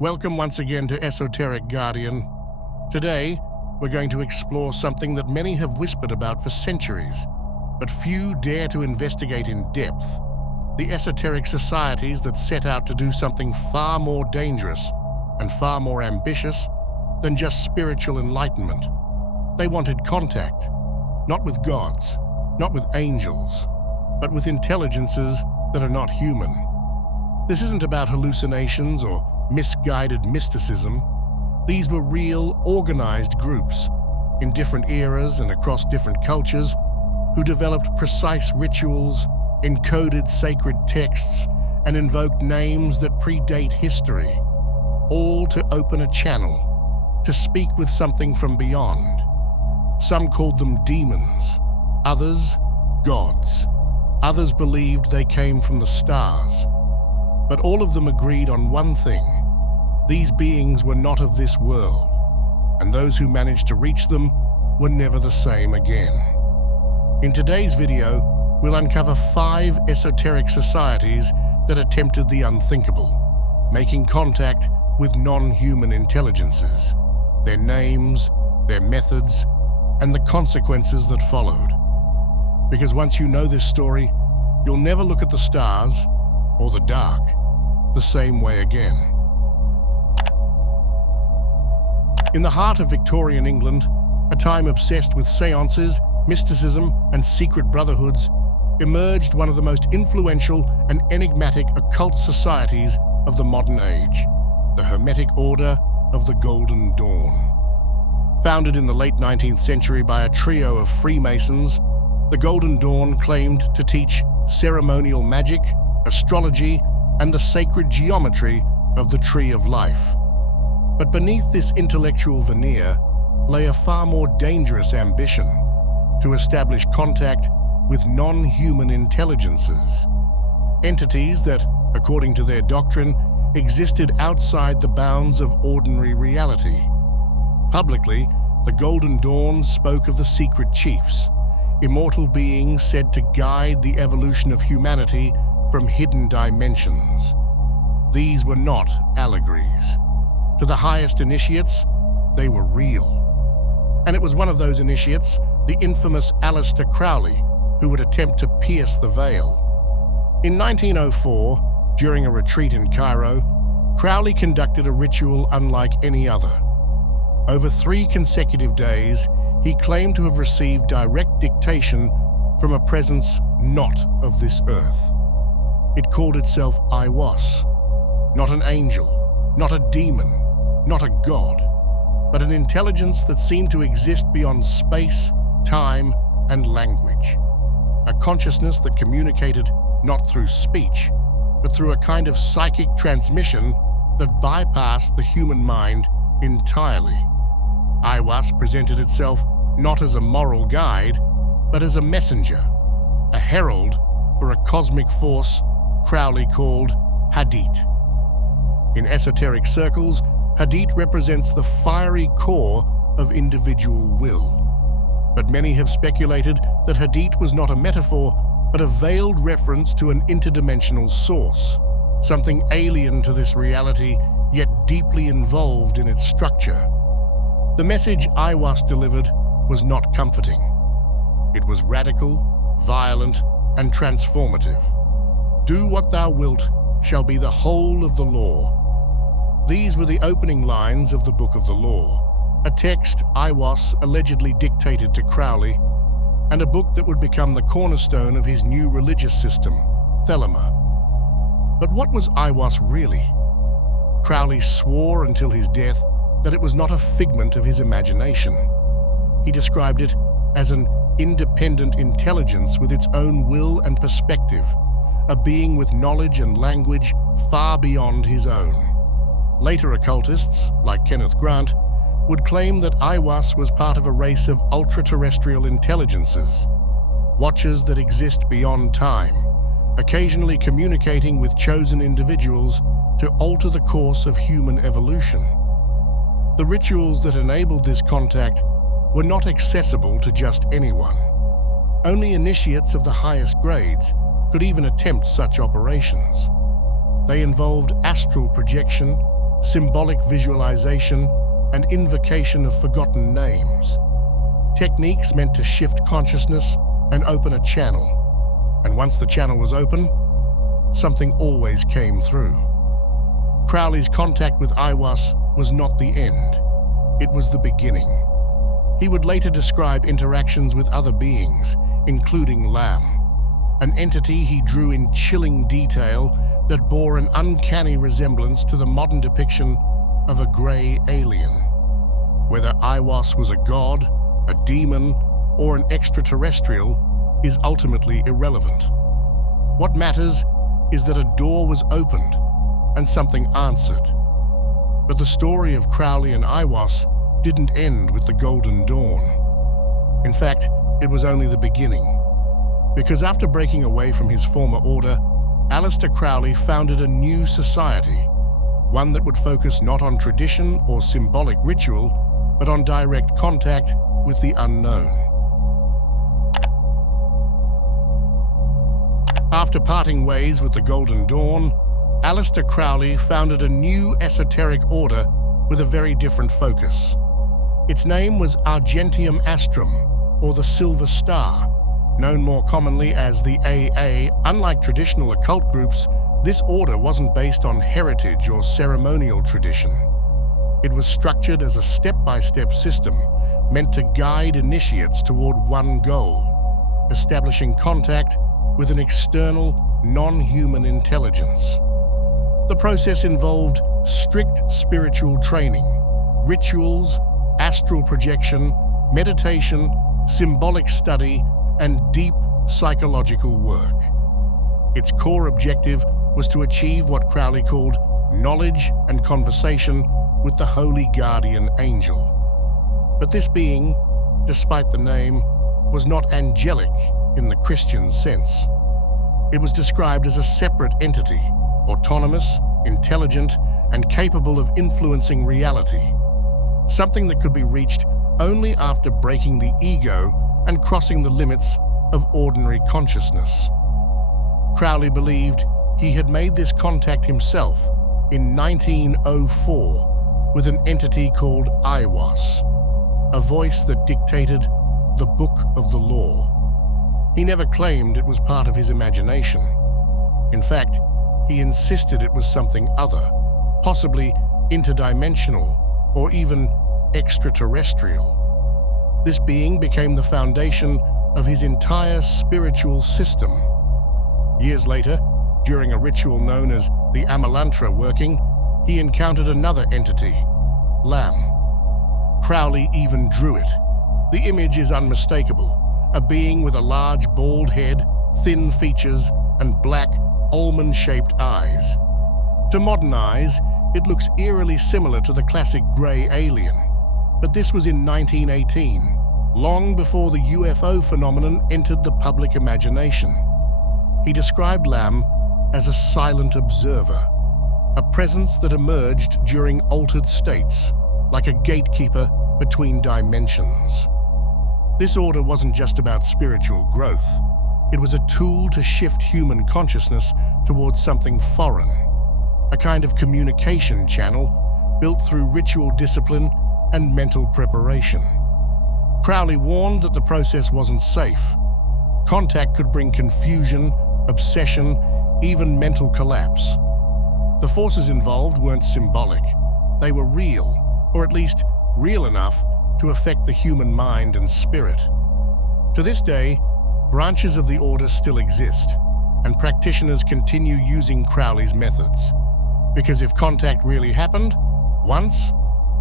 Welcome once again to Esoteric Guardian. Today, we're going to explore something that many have whispered about for centuries, but few dare to investigate in depth. The esoteric societies that set out to do something far more dangerous and far more ambitious than just spiritual enlightenment. They wanted contact, not with gods, not with angels, but with intelligences that are not human. This isn't about hallucinations or misguided mysticism. These were real, organized groups in different eras and across different cultures who developed precise rituals, encoded sacred texts, and invoked names that predate history, all to open a channel, to speak with something from beyond. Some called them demons, others gods. Others believed they came from the stars. But all of them agreed on one thing: these beings were not of this world, and those who managed to reach them were never the same again. In today's video, we'll uncover 5 esoteric societies that attempted the unthinkable, making contact with non-human intelligences, their names, their methods, and the consequences that followed. Because once you know this story, you'll never look at the stars or the dark the same way again. In the heart of Victorian England, a time obsessed with seances, mysticism, and secret brotherhoods, emerged one of the most influential and enigmatic occult societies of the modern age, the Hermetic Order of the Golden Dawn. Founded in the late 19th century by a trio of Freemasons, the Golden Dawn claimed to teach ceremonial magic, astrology, and the sacred geometry of the Tree of Life. But beneath this intellectual veneer lay a far more dangerous ambition: to establish contact with non-human intelligences, entities that, according to their doctrine, existed outside the bounds of ordinary reality. Publicly, the Golden Dawn spoke of the secret chiefs, immortal beings said to guide the evolution of humanity from hidden dimensions. These were not allegories. To the highest initiates, they were real. And it was one of those initiates, the infamous Aleister Crowley, who would attempt to pierce the veil. In 1904, during a retreat in Cairo, Crowley conducted a ritual unlike any other. Over 3 consecutive days, he claimed to have received direct dictation from a presence not of this earth. It called itself Aiwass, not an angel, not a demon, not a god, but an intelligence that seemed to exist beyond space, time, and language. A consciousness that communicated not through speech, but through a kind of psychic transmission that bypassed the human mind entirely. Aiwass presented itself not as a moral guide, but as a messenger, a herald for a cosmic force Crowley called Hadit. In esoteric circles, Hadit represents the fiery core of individual will. But many have speculated that Hadit was not a metaphor, but a veiled reference to an interdimensional source, something alien to this reality, yet deeply involved in its structure. The message Aiwass delivered was not comforting. It was radical, violent, and transformative. Do what thou wilt shall be the whole of the law. These were the opening lines of the Book of the Law, a text Aiwass allegedly dictated to Crowley, and a book that would become the cornerstone of his new religious system, Thelema. But what was Aiwass really? Crowley swore until his death that it was not a figment of his imagination. He described it as an independent intelligence with its own will and perspective, a being with knowledge and language far beyond his own. Later occultists, like Kenneth Grant, would claim that Aiwass was part of a race of ultra-terrestrial intelligences, watchers that exist beyond time, occasionally communicating with chosen individuals to alter the course of human evolution. The rituals that enabled this contact were not accessible to just anyone. Only initiates of the highest grades could even attempt such operations. They involved astral projection, symbolic visualization, and invocation of forgotten names. Techniques meant to shift consciousness and open a channel. And once the channel was open, something always came through. Crowley's contact with Aiwass was not the end. It was the beginning. He would later describe interactions with other beings, including Lam, an entity he drew in chilling detail that bore an uncanny resemblance to the modern depiction of a grey alien. Whether Aiwass was a god, a demon, or an extraterrestrial is ultimately irrelevant. What matters is that a door was opened and something answered. But the story of Crowley and Aiwass didn't end with the Golden Dawn. In fact, it was only the beginning. Because after breaking away from his former order, Aleister Crowley founded a new society, one that would focus not on tradition or symbolic ritual, but on direct contact with the unknown. After parting ways with the Golden Dawn, Aleister Crowley founded a new esoteric order with a very different focus. Its name was Argenteum Astrum, or the Silver Star, known more commonly as the AA. Unlike traditional occult groups, this order wasn't based on heritage or ceremonial tradition. It was structured as a step-by-step system meant to guide initiates toward one goal: establishing contact with an external, non-human intelligence. The process involved strict spiritual training, rituals, astral projection, meditation, symbolic study, and deep psychological work. Its core objective was to achieve what Crowley called knowledge and conversation with the holy guardian angel. But this being, despite the name, was not angelic in the Christian sense. It was described as a separate entity, autonomous, intelligent, and capable of influencing reality. Something that could be reached only after breaking the ego and crossing the limits of ordinary consciousness. Crowley believed he had made this contact himself in 1904 with an entity called Aiwass, a voice that dictated the Book of the Law. He never claimed it was part of his imagination. In fact, he insisted it was something other, possibly interdimensional or even extraterrestrial. This being became the foundation of his entire spiritual system. Years later, during a ritual known as the Amalantra working, he encountered another entity, Lam. Crowley even drew it. The image is unmistakable, a being with a large bald head, thin features, and black, almond-shaped eyes. To modern eyes, it looks eerily similar to the classic grey alien. But this was in 1918, long before the UFO phenomenon entered the public imagination. He described Lam as a silent observer, a presence that emerged during altered states, like a gatekeeper between dimensions. This order wasn't just about spiritual growth. It was a tool to shift human consciousness towards something foreign, a kind of communication channel built through ritual discipline and mental preparation. Crowley warned that the process wasn't safe. Contact could bring confusion, obsession, even mental collapse. The forces involved weren't symbolic. They were real, or at least real enough to affect the human mind and spirit. To this day, branches of the order still exist, and practitioners continue using Crowley's methods. Because if contact really happened once,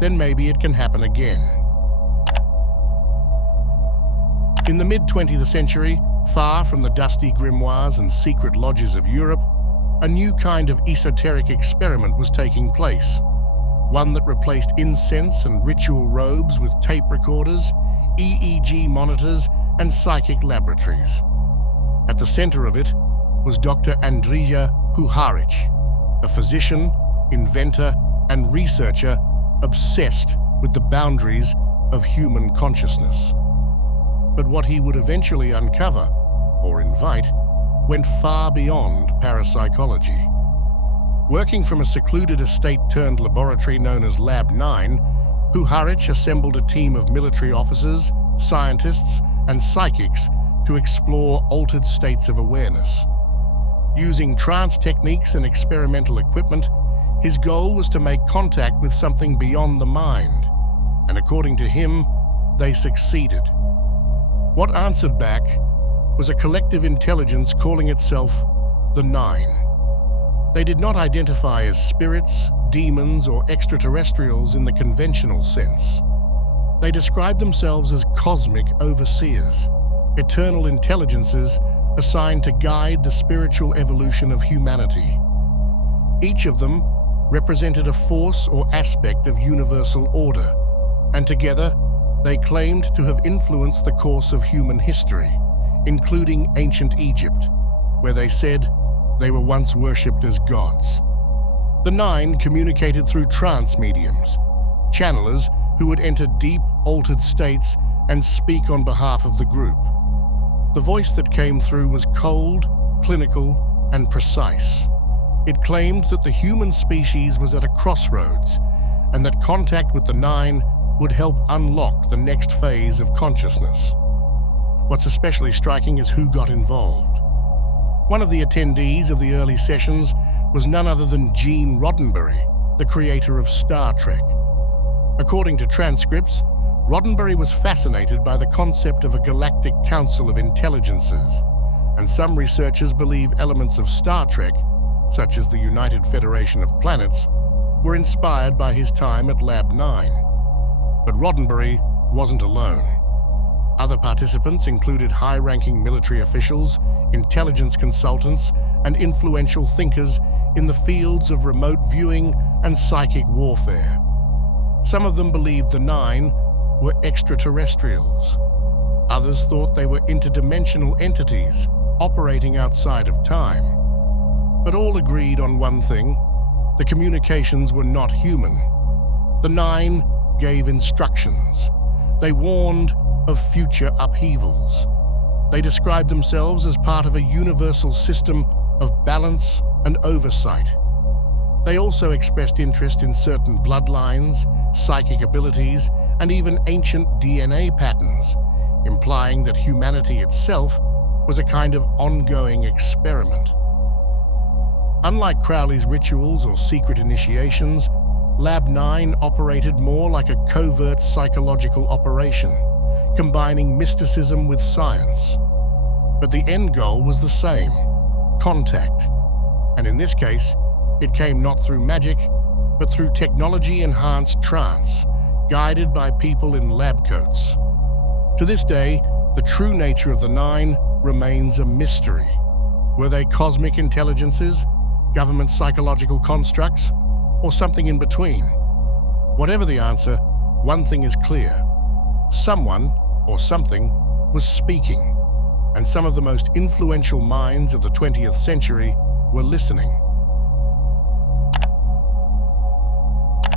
then maybe it can happen again. In the mid-20th century, far from the dusty grimoires and secret lodges of Europe, a new kind of esoteric experiment was taking place. One that replaced incense and ritual robes with tape recorders, EEG monitors, and psychic laboratories. At the center of it was Dr. Andrija Puharic, a physician, inventor, and researcher obsessed with the boundaries of human consciousness. But what he would eventually uncover, or invite, went far beyond parapsychology. Working from a secluded estate-turned-laboratory known as Lab 9, Puharich assembled a team of military officers, scientists, and psychics to explore altered states of awareness. Using trance techniques and experimental equipment, his goal was to make contact with something beyond the mind, and according to him, they succeeded. What answered back was a collective intelligence calling itself the Nine. They did not identify as spirits, demons, or extraterrestrials in the conventional sense. They described themselves as cosmic overseers, eternal intelligences assigned to guide the spiritual evolution of humanity. Each of them represented a force or aspect of universal order, and together they claimed to have influenced the course of human history, including ancient Egypt, where they said they were once worshipped as gods. The Nine communicated through trance mediums, channelers who would enter deep, altered states and speak on behalf of the group. The voice that came through was cold, clinical, and precise. It claimed that the human species was at a crossroads and that contact with the Nine would help unlock the next phase of consciousness. What's especially striking is who got involved. One of the attendees of the early sessions was none other than Gene Roddenberry, the creator of Star Trek. According to transcripts, Roddenberry was fascinated by the concept of a galactic council of intelligences, and some researchers believe elements of Star Trek, such as the United Federation of Planets, were inspired by his time at Lab 9. But Roddenberry wasn't alone. Other participants included high-ranking military officials, intelligence consultants, and influential thinkers in the fields of remote viewing and psychic warfare. Some of them believed the Nine were extraterrestrials. Others thought they were interdimensional entities operating outside of time. But all agreed on one thing: the communications were not human. The Nine gave instructions. They warned of future upheavals. They described themselves as part of a universal system of balance and oversight. They also expressed interest in certain bloodlines, psychic abilities, and even ancient DNA patterns, implying that humanity itself was a kind of ongoing experiment. Unlike Crowley's rituals or secret initiations, Lab 9 operated more like a covert psychological operation, combining mysticism with science. But the end goal was the same: contact. And in this case, it came not through magic, but through technology-enhanced trance, guided by people in lab coats. To this day, the true nature of the Nine remains a mystery. Were they cosmic intelligences, government psychological constructs, or something in between? Whatever the answer, one thing is clear: someone or something was speaking, and some of the most influential minds of the 20th century were listening.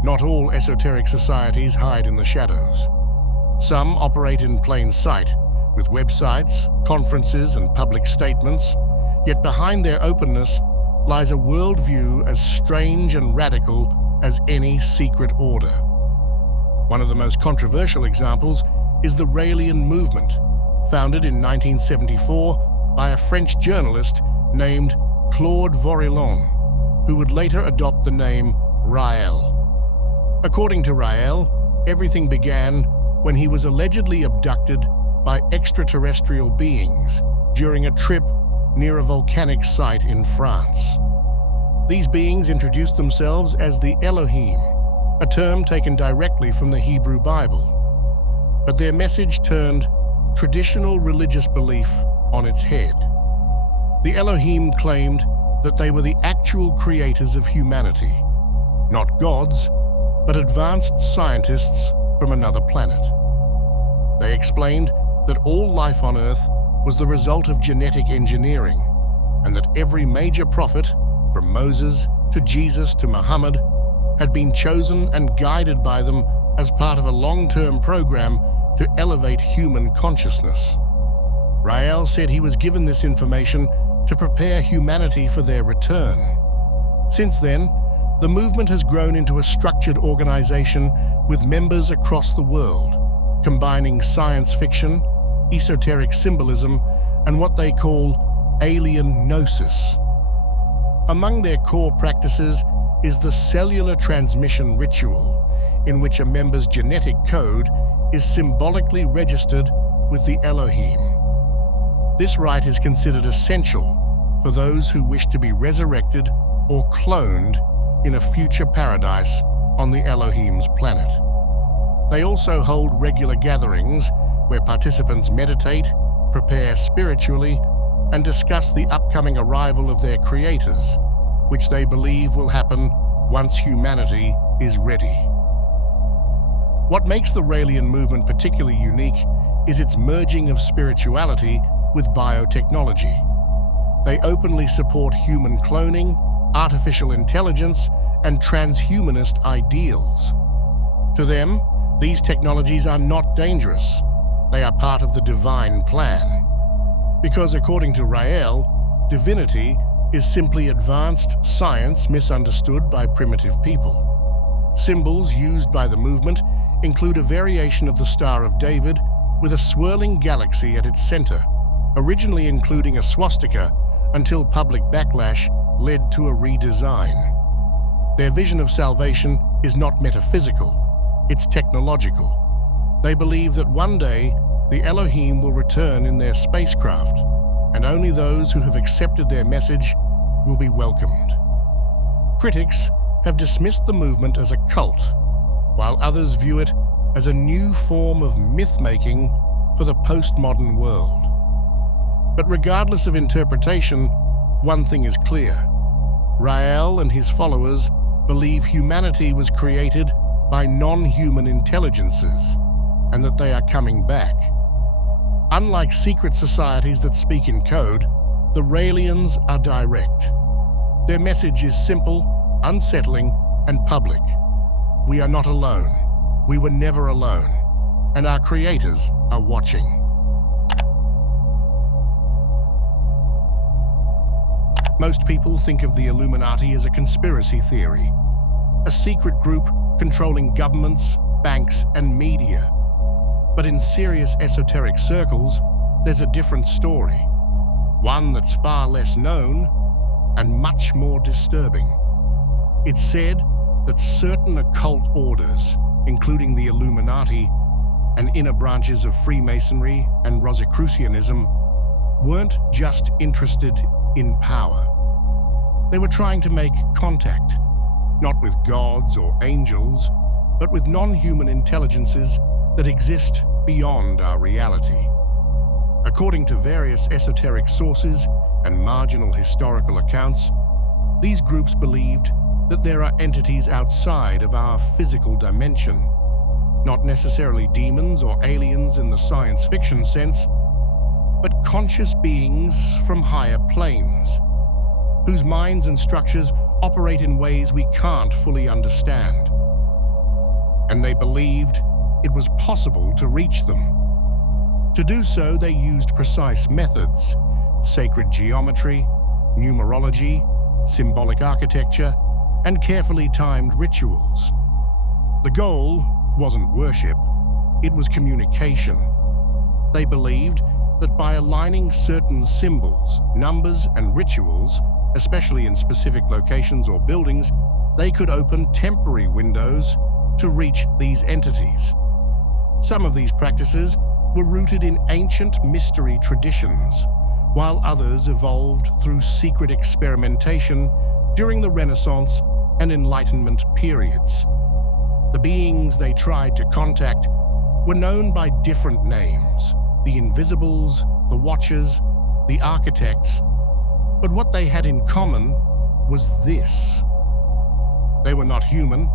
Not all esoteric societies hide in the shadows. Some operate in plain sight, with websites, conferences, and public statements, yet behind their openness lies a worldview as strange and radical as any secret order. One of the most controversial examples is the Raelian Movement, founded in 1974 by a French journalist named Claude Vorilhon, who would later adopt the name Rael. According to Rael, everything began when he was allegedly abducted by extraterrestrial beings during a trip near a volcanic site in France. These beings introduced themselves as the Elohim, a term taken directly from the Hebrew Bible. But their message turned traditional religious belief on its head. The Elohim claimed that they were the actual creators of humanity, not gods, but advanced scientists from another planet. They explained that all life on Earth was the result of genetic engineering, and that every major prophet, from Moses to Jesus to Muhammad, had been chosen and guided by them as part of a long-term program to elevate human consciousness. Rael said he was given this information to prepare humanity for their return. Since then, the movement has grown into a structured organization with members across the world, combining science fiction, esoteric symbolism, and what they call alien gnosis. Among their core practices is the cellular transmission ritual, in which a member's genetic code is symbolically registered with the Elohim. This rite is considered essential for those who wish to be resurrected or cloned in a future paradise on the Elohim's planet. They also hold regular gatherings where participants meditate, prepare spiritually, and discuss the upcoming arrival of their creators, which they believe will happen once humanity is ready. What makes the Raelian movement particularly unique is its merging of spirituality with biotechnology. They openly support human cloning, artificial intelligence, and transhumanist ideals. To them, these technologies are not dangerous. They are part of the divine plan. Because according to Rael, divinity is simply advanced science misunderstood by primitive people. Symbols used by the movement include a variation of the Star of David with a swirling galaxy at its center, originally including a swastika until public backlash led to a redesign. Their vision of salvation is not metaphysical, it's technological. They believe that one day the Elohim will return in their spacecraft, and only those who have accepted their message will be welcomed. Critics have dismissed the movement as a cult, while others view it as a new form of myth-making for the postmodern world. But regardless of interpretation, one thing is clear. Rael and his followers believe humanity was created by non-human intelligences and that they are coming back. Unlike secret societies that speak in code, the Raelians are direct. Their message is simple, unsettling, and public. We are not alone. We were never alone. And our creators are watching. Most people think of the Illuminati as a conspiracy theory, a secret group controlling governments, banks, and media. But in serious esoteric circles, there's a different story. One that's far less known and much more disturbing. It's said that certain occult orders, including the Illuminati and inner branches of Freemasonry and Rosicrucianism, weren't just interested in power. They were trying to make contact, not with gods or angels, but with non-human intelligences that exist beyond our reality. According to various esoteric sources and marginal historical accounts, these groups believed that there are entities outside of our physical dimension, not necessarily demons or aliens in the science fiction sense, but conscious beings from higher planes, whose minds and structures operate in ways we can't fully understand. And they believed it was possible to reach them. To do so, they used precise methods, sacred geometry, numerology, symbolic architecture, and carefully timed rituals. The goal wasn't worship, it was communication. They believed that by aligning certain symbols, numbers, and rituals, especially in specific locations or buildings, they could open temporary windows to reach these entities. Some of these practices were rooted in ancient mystery traditions, while others evolved through secret experimentation during the Renaissance and Enlightenment periods. The beings they tried to contact were known by different names: the Invisibles, the Watchers, the Architects. But what they had in common was this: they were not human,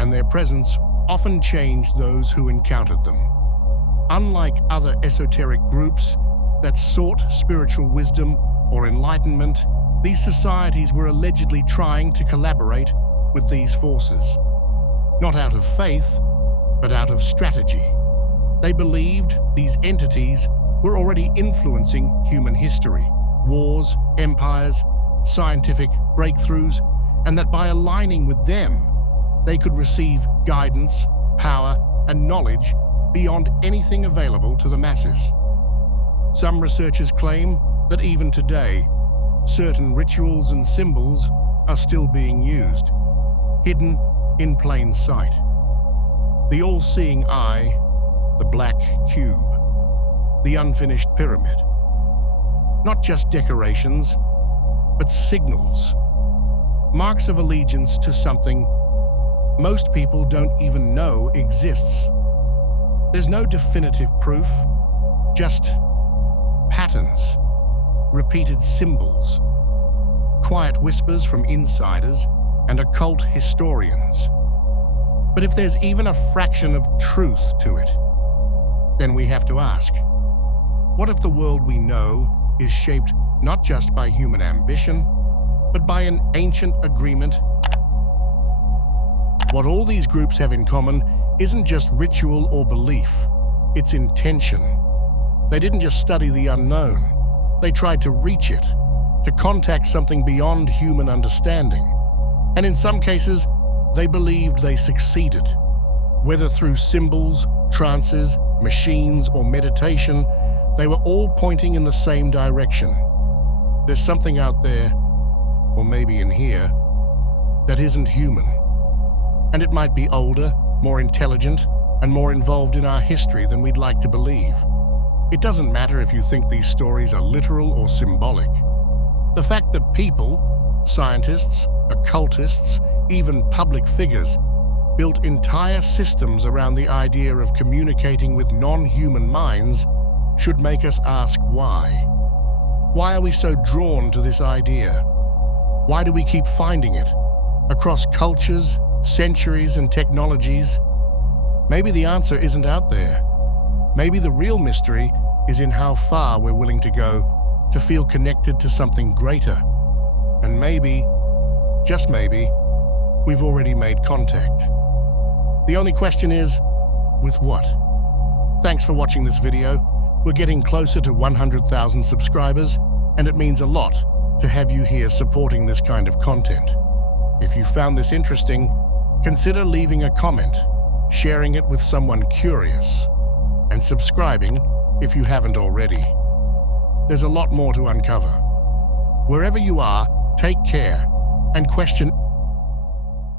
and their presence often changed those who encountered them. Unlike other esoteric groups that sought spiritual wisdom or enlightenment, these societies were allegedly trying to collaborate with these forces, not out of faith, but out of strategy. They believed these entities were already influencing human history, wars, empires, scientific breakthroughs, and that by aligning with them, they could receive guidance, power, and knowledge beyond anything available to the masses. Some researchers claim that even today, certain rituals and symbols are still being used, hidden in plain sight. The all-seeing eye, the black cube, the unfinished pyramid. Not just decorations, but signals, marks of allegiance to something most people don't even know exists. There's no definitive proof, just patterns, repeated symbols, quiet whispers from insiders and occult historians. But if there's even a fraction of truth to it, then we have to ask, what if the world we know is shaped not just by human ambition, but by an ancient agreement? What all these groups have in common isn't just ritual or belief, it's intention. They didn't just study the unknown, they tried to reach it, to contact something beyond human understanding. And in some cases, they believed they succeeded. Whether through symbols, trances, machines, or meditation, they were all pointing in the same direction. There's something out there, or maybe in here, that isn't human. And it might be older, more intelligent, and more involved in our history than we'd like to believe. It doesn't matter if you think these stories are literal or symbolic. The fact that people, scientists, occultists, even public figures, built entire systems around the idea of communicating with non-human minds should make us ask why. Why are we so drawn to this idea? Why do we keep finding it? Across cultures, centuries, and technologies? Maybe the answer isn't out there. Maybe the real mystery is in how far we're willing to go to feel connected to something greater. And maybe, just maybe, we've already made contact. The only question is, with what? Thanks for watching this video. We're getting closer to 100,000 subscribers, and it means a lot to have you here supporting this kind of content. If you found this interesting, consider leaving a comment, sharing it with someone curious, and subscribing if you haven't already. There's a lot more to uncover. Wherever you are, take care and question